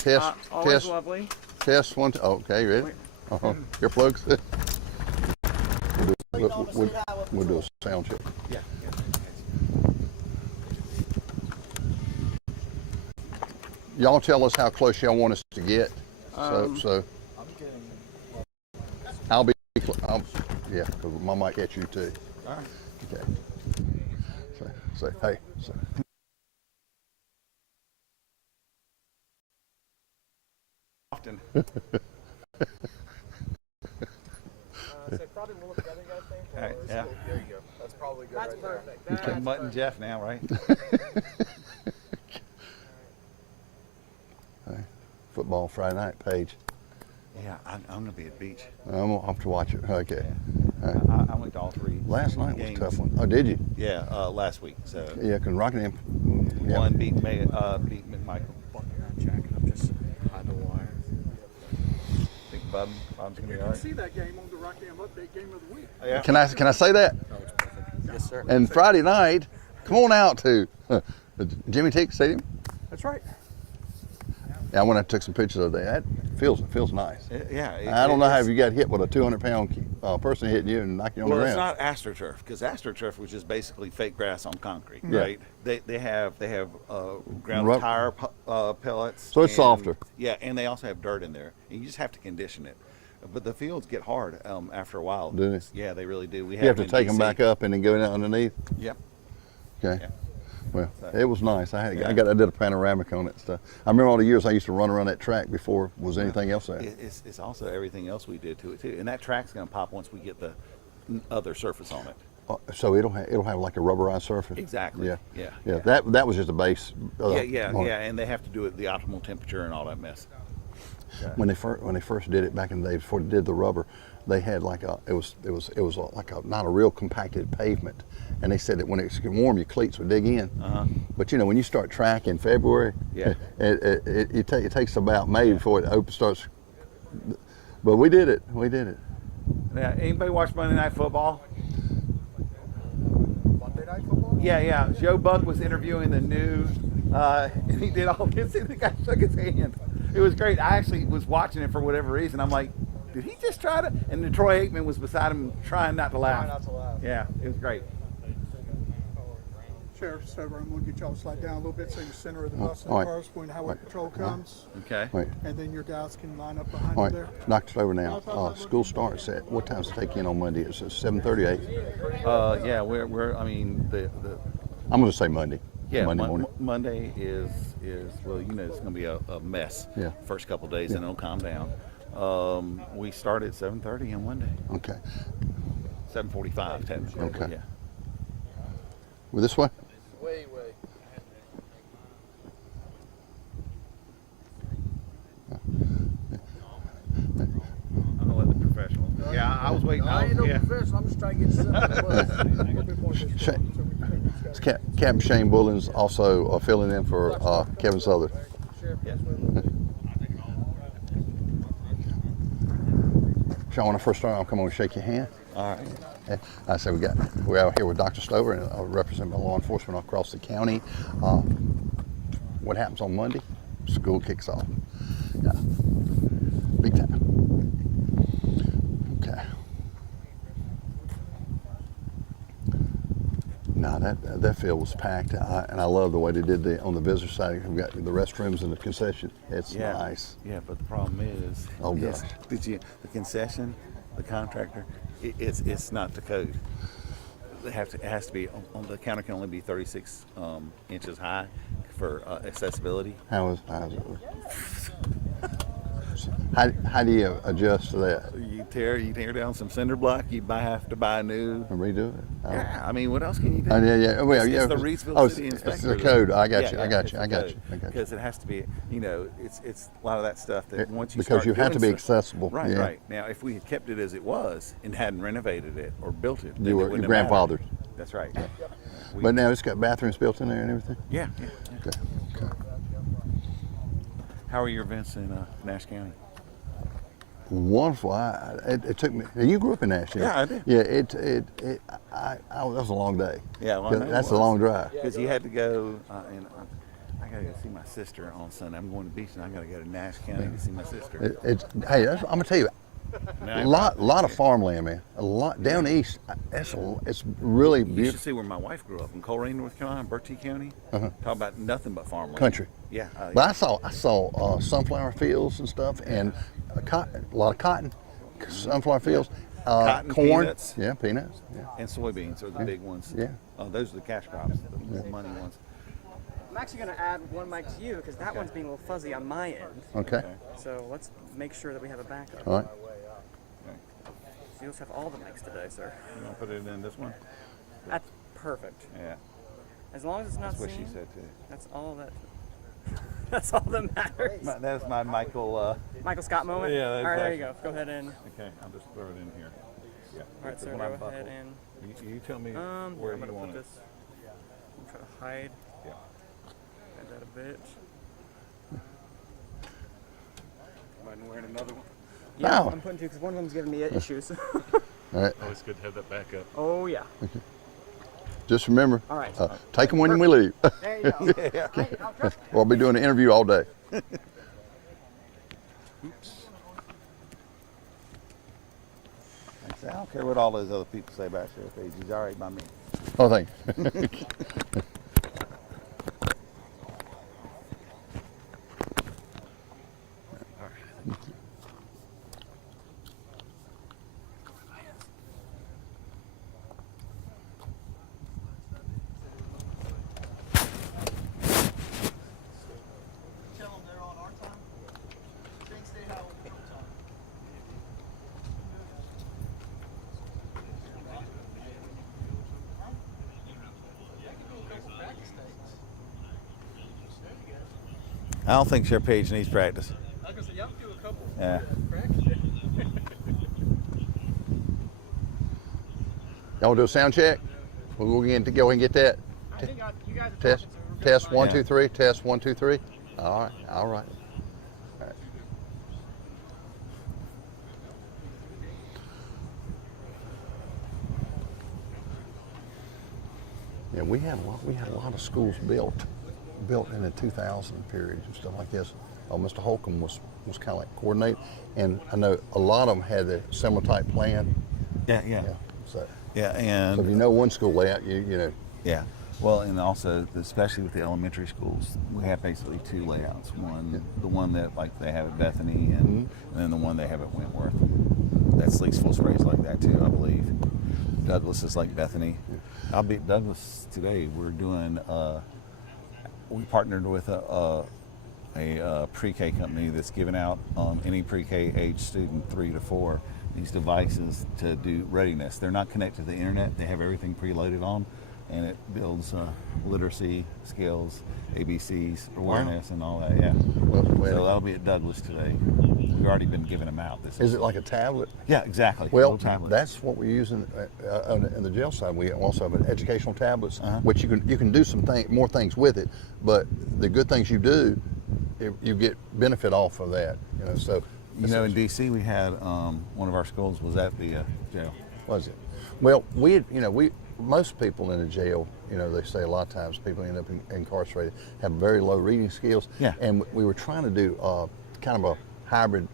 Test, always test, lovely. test one. Okay, ready? Earplugs. We'll do a sound check. Yeah. Y'all tell us how close y'all want us to get. So I'll be. Yeah, because I might catch you too. All right. Okay. Say hey. Often. Probably more together, you guys think? All right, yeah. There you go. That's probably good. That's perfect. Okay. Mutt and Jeff now, right? Hey, football Friday night, Paige. Yeah, I'm gonna be at the beach. I'm gonna have to watch it. Okay. I went to all three. Last night was a games. tough one. Oh, did you? Yeah, last week. So Yeah, because Rockingham. Yeah. one beat McMichael. Jacking up just high the wire. I think Bob's gonna be all right. See that game on the Rockingham Update Game of the Week. Yeah. Can I say that? Yes, sir. And Friday night, come on out to Jimmy Tick Stadium. That's right. Yeah, I went and took some pictures of that. It feels nice. Yeah. I don't know how you got hit with a 200-pound person hitting you and knocking you on Well, the it's ground. not AstroTurf because AstroTurf was just basically fake grass on concrete, Yeah. right? They have ground Rub- tire pellets. So it's and- softer. Yeah, and they also have dirt in there. And you just have to condition it. But the fields get hard after a while. Do they? Yeah, they really do. We You have to take them back up and then go down underneath. Yep. Okay. Yeah. Well, So- it was nice. I Yeah. did a panoramic on it and stuff. I remember all the years I used to run around that track before was anything else there. It's also everything else we did to it too, and that track's going to pop once we get the other surface on it. So it'll have like a rubberized surface. Exactly. Yeah. Yeah. That was just a base. Yeah, on it. and they have to do it the optimal temperature and all that mess. When they first did it back in the day before they did the rubber, they had like it was like not a real compacted pavement, and they said that when it's warm, your cleats would dig in. But when you start track in February, Yeah. it takes about May before it starts. But we did it. Yeah. Anybody watch Monday Night Football? Monday Night Football? Yeah. Joe Buck was interviewing the new, and he did all this, and the guy shook his hand. It was great. I actually was watching it for whatever reason. I'm like, did he just try to? And then Troy Aikman was beside him trying not to laugh. Try not to laugh. Yeah, it was great. Sheriff said I'm going to get y'all to slide down a little bit so you're center of the bus and all right. cars when highway patrol comes, Okay. Wait. and then your guys can line up behind All you right, there. knocked it over now. School starts at what time does it take you in on Monday? It's 7:38. Yeah, we're. I mean, the I'm going to say Monday. yeah. Monday morning. Monday is well, it's going to be a mess. Yeah. First couple of days, and it'll calm down. We start at 7:30 on Monday. Okay. 7:45 technically. Okay. Yeah. Well, this way. Way. I'm gonna let the professionals. Yeah, I was waiting. I ain't no yeah. professional. I'm just trying to get you something on the bus. A little bit more distance, so we can It's Captain Shane Bullins also filling in for Kevin Southern. Yeah. Sean, when I first started, I'll come over and shake your hand. All right. I said we're out here with Dr. Stover, and I represent my law enforcement across the county. What happens on Monday? School kicks off. Yeah. Big time. Okay. No, that field was packed, and I love the way they did on the visitor side. We've got the restrooms and the concession. It's Yeah. nice. Yeah, but the problem is, Oh, gosh. the concession, the contractor, it's not the code. It has to be on the counter can only be 36 inches high for accessibility. How is it? How do you adjust to that You tear down some cinder block. You have to buy new. and redo it? Yeah, I mean, what else can you do? Yeah. Well, It's yeah. the Reidsville Oh, City it's Inspector. the code. I got Yeah, you. yeah, I got it's you. the I got code. you. I got you. Because it has to be, it's a lot of that stuff that once you Because start you have to be doing stuff- accessible. Right, Yeah. right. Now, if we had kept it as it was and hadn't renovated it or built it, then You it were wouldn't your have mattered. grandfather. That's right. But now it's got bathrooms built in there and everything. Yeah. Okay. How are your events in Nash County? Wonderful. It took me. You grew up in Nashville. Yeah, I did. Yeah. That was a long day. Yeah, well, I know it That's a was. long drive. Because you had to go, and I gotta go see my sister on Sunday. I'm going to the beach and I gotta go to Nash County to see my sister. Hey, I'm gonna tell you, a lot of farmland, man. A lot down east. It's really You should beautiful see where my wife grew up in Coleraine, North Carolina, Bertie County. Talk about nothing but farmland. country. Yeah. But I saw sunflower fields and stuff, and a lot of cotton, sunflower fields, Cotton, corn, peanuts. yeah, peanuts, yeah. And soybeans are the big ones. Yeah. Those are the cash crops, the money ones. I'm actually going to add one mic to you because that one's being a little fuzzy on my end. Okay, So let's make sure that we have a backup. all right. So you'll have all the mics today, sir. You want to put it in this one? That's perfect. Yeah. As long as it's not That's what she seen, said too. that's all that. That's all that matters. That's my Michael. Michael Scott moment. Yeah, All right, there you exactly. go. Go ahead and. Okay, I'll just throw it in here. Yeah. All right, sir. When I Go buckle, ahead and. You tell me Yeah, where I'm you gonna want put it. this. I'm trying to hide. Yeah. Hide that a bit. Mind wearing another one? Yeah, No. I'm putting two because one of them's giving me issues. All right. Always good to have that backup. Oh yeah. Just remember, All right. take them when we leave. There you go. Or I'll be doing an interview all day. I don't care what all those other people say about Sheriff Page. He's all right by me. Oh, thank you. Tell them they're on our time. Things stay how we don't time. I don't think Sheriff Page needs practice. I was gonna say, y'all do a couple. Yeah. Y'all do a sound check? We'll go and get that. I think you guys are Test, talking, so we're good. test, 1, Yeah. 2, 3. Test, 1, 2, 3. All right, all right. All right. Yeah, we had a lot of schools built in the 2000 period and stuff like this. Mr. Holcomb was kind of like coordinate, and I know a lot of them had a similar type plan. Yeah. Yeah, so And if you know one school layout, you know. yeah. Well, and also, especially with the elementary schools, we have basically two layouts. One, the one that like they have at Bethany, and then the one they have at Wentworth. That's Sleeks Full Spray's like that too, I believe. Douglas is like Bethany. I'll be at Douglas today. We're doing. We partnered with a pre-K company that's giving out any pre-K age student 3 to 4 these devices to do readiness. They're not connected to the internet. They have everything preloaded on, and it builds literacy skills, ABCs, awareness, and all that. Yeah. Well, So that'll be at Douglas today. We've already been giving them out. is it like a tablet? Yeah, exactly. Well, Little tablets. that's what we're using in the jail side. We also have educational tablets, Uh-huh. which you can do more things with it. But the good things you do, you get benefit off of that. You know, so You know, in D.C. we had one of our schools was at the jail. was it? Well, most people in a jail, they say a lot of times people end up incarcerated have very low reading skills. Yeah. And we were trying to do kind of a hybrid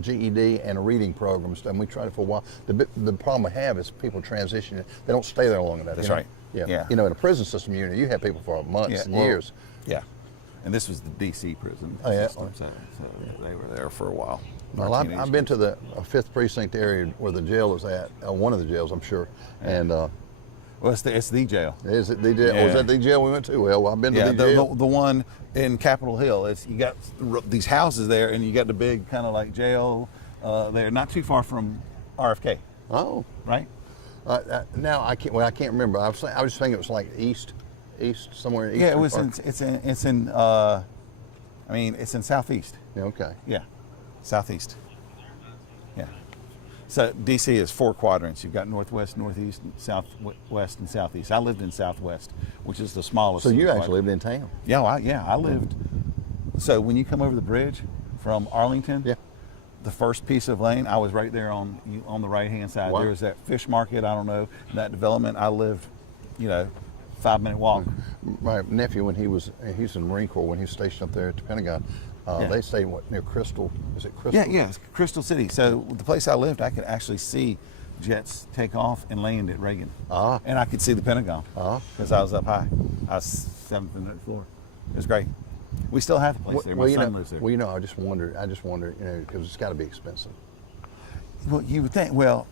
GED and a reading program, and we tried it for a while. The problem I have is people transition; they don't stay there long enough. That's you know? right. Yeah. Yeah. In a prison system, you have people for months and years. Yeah. And this was the D.C. prison Oh, yeah. system, so they were there for a while. Well, I've been to the 5th precinct area where the jail is at. One of the jails, I'm sure. And Well, it's the jail. is it the jail? Yeah. Was that the jail we went to? Well, I've been to Yeah, the jail. the one in Capitol Hill. You got these houses there, and you got the big kind of like jail there, not too far from RFK, Oh. right? Now I can't. Well, I can't remember. I was just thinking it was like east, somewhere in east. Yeah, it was. It's in southeast. Yeah, okay. Yeah, southeast. Yeah. So DC is 4 quadrants. You've got northwest, northeast, southwest, and southeast. I lived in southwest, which is the smallest. So of you the actually quadrants. lived in town. Yeah, I lived. So when you come over the bridge from Arlington, Yeah. the first piece of lane, I was right there on the right hand side. Wow. There's that fish market. I don't know that development. I lived, 5-minute walk. my nephew, when he was in the Marine Corps, when he was stationed up there at the Pentagon, Yeah. they stayed near Crystal. Is it Crystal? Yeah, it's Crystal City. So the place I lived, I could actually see jets take off and land at Reagan. Ah. And I could see the Pentagon Ah. because I was up high. I was 7th and 8th floor. It was great. We still have the place there. My son lives there. Well, you know, I just wondered, you know, because it's got to be expensive. Well, you would think. Well,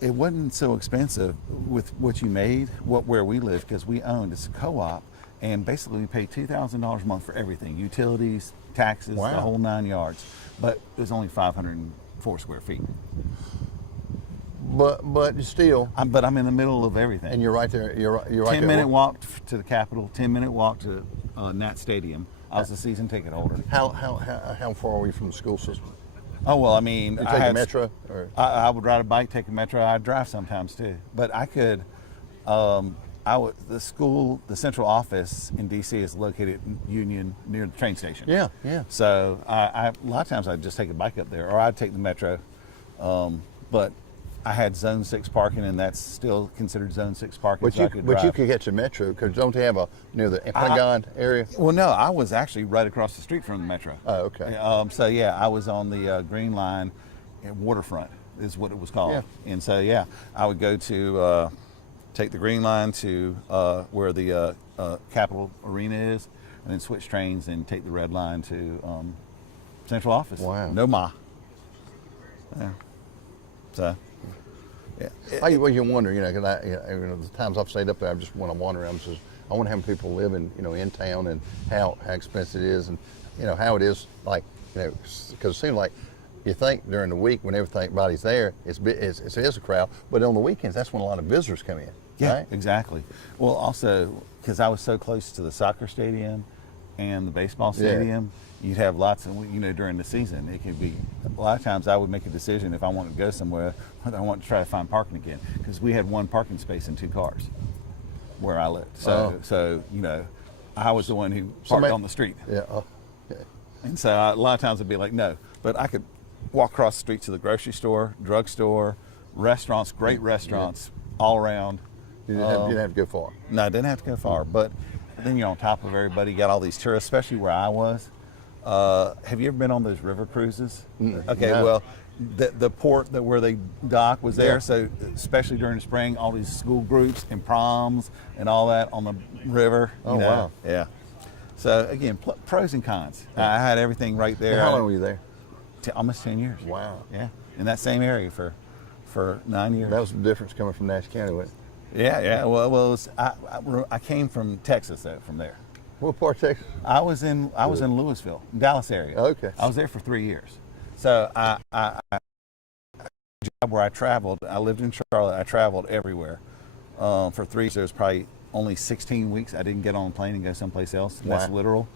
it wasn't so expensive with what you made, where we lived, because we owned. It's a co-op, and basically we pay $2,000 a month for everything: utilities, taxes, Wow. the whole 9 yards. But it was only 504 square feet. But still, But I'm in the middle of everything. and you're right there. You're right. 10-minute walk to the Capitol. 10-minute walk to Nat Stadium. I was a season ticket holder. How far are we from the school system? Oh well, I mean, You I take a had- metro, or I would ride a bike, take a metro. I'd drive sometimes too. But I could. The school, the central office in D.C. is located in Union near the train station. yeah, yeah. So a lot of times I'd just take a bike up there, or I'd take the metro. But I had Zone 6 parking, and that's still considered Zone 6 parking. But so I you drive. could get to metro because don't they have a near the Pentagon area? Well, no, I was actually right across the street from the metro. Oh, okay. So yeah, I was on the Green Line at Waterfront is what it was called. Yeah. And so yeah, I would go to take the Green Line to where the Capitol Arena is, and then switch trains and take the Red Line to Central Office. Wow. No ma. Yeah. So. Yeah. Well, you wonder, you know, because you know, the times I've stayed up there, I just want to wander around. I want to have people living, you know, in town, and how expensive it is, and you know how it is, like, you know, because it seems like you think during the week when everybody's there, it is a crowd, but on the weekends that's when a lot of visitors come in. Yeah, right? exactly. Well, also because I was so close to the soccer stadium and the baseball stadium, you'd have lots of, you know, during the season, it could be, a lot of times I would make a decision if I wanted to go somewhere, whether I wanted to try to find parking again, because we had one parking space and 2 cars where I lived. So you know, I was the one who parked on the street. Yeah. And so a lot of times I'd be like, no, but I could walk across the street to the grocery store, drugstore, restaurants, great restaurants all around. You didn't have to go far. No, I didn't have to go far, but then you're on top of everybody. You got all these tourists, especially where I was. Have you ever been on those river cruises? Okay, no. well, the port where they dock was there, Yeah. so especially during the spring, all these school groups and proms and all that on the river. Oh, you know? wow. Yeah. So again, pros and cons. I had everything right there. How long were you there? Almost 10 years. Wow. Yeah, in that same area for 9 years. That was the difference coming from Nash County, wasn't it? Yeah. Well, it was, I came from Texas though, from there. What part of Texas? I was in Louisville, Dallas area. Okay. I was there for 3 years. So I job where I traveled. I lived in Charlotte. I traveled everywhere for 3 years. There was probably only 16 weeks I didn't get on a plane and go someplace else. That's Wow. literal.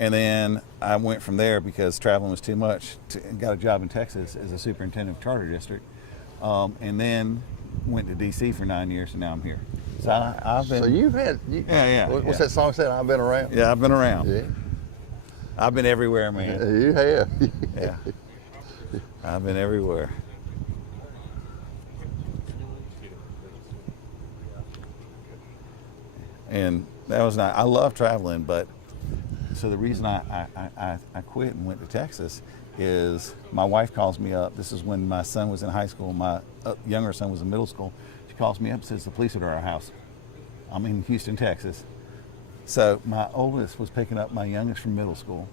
And then I went from there because traveling was too much. And got a job in Texas as a superintendent of charter district, and then went to D.C. for 9 years, and now I'm here. So I've been. So you've had. Yeah. What's that song said? I've been around. Yeah, I've been around. Yeah. I've been everywhere, man. You have. Yeah. I've been everywhere. And that was not, I love traveling, but so the reason I quit and went to Texas is my wife calls me up. This is when my son was in high school. My younger son was in middle school. She calls me up and says the police are at our house. I'm in Houston, Texas. So my oldest was picking up my youngest from middle school,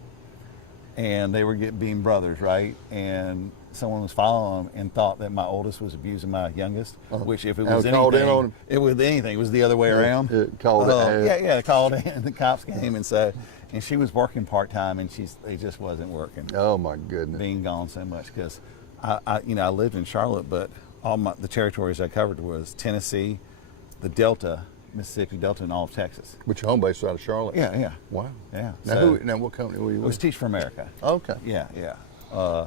and they were being brothers, right? And someone was following them and thought that my oldest was abusing my youngest, which if it was called in on anything, it was the other way around. It called in. They called in. The cops came, and so, and she was working part time, and it just wasn't working. Oh my goodness. Being gone so much because I lived in Charlotte, but all the territories I covered was Tennessee, the Delta, Mississippi Delta, and all of Texas. But your home base was out of Charlotte. Yeah. Wow. Yeah. Now, So now what company were you it with? was Teach for America. Okay. Yeah.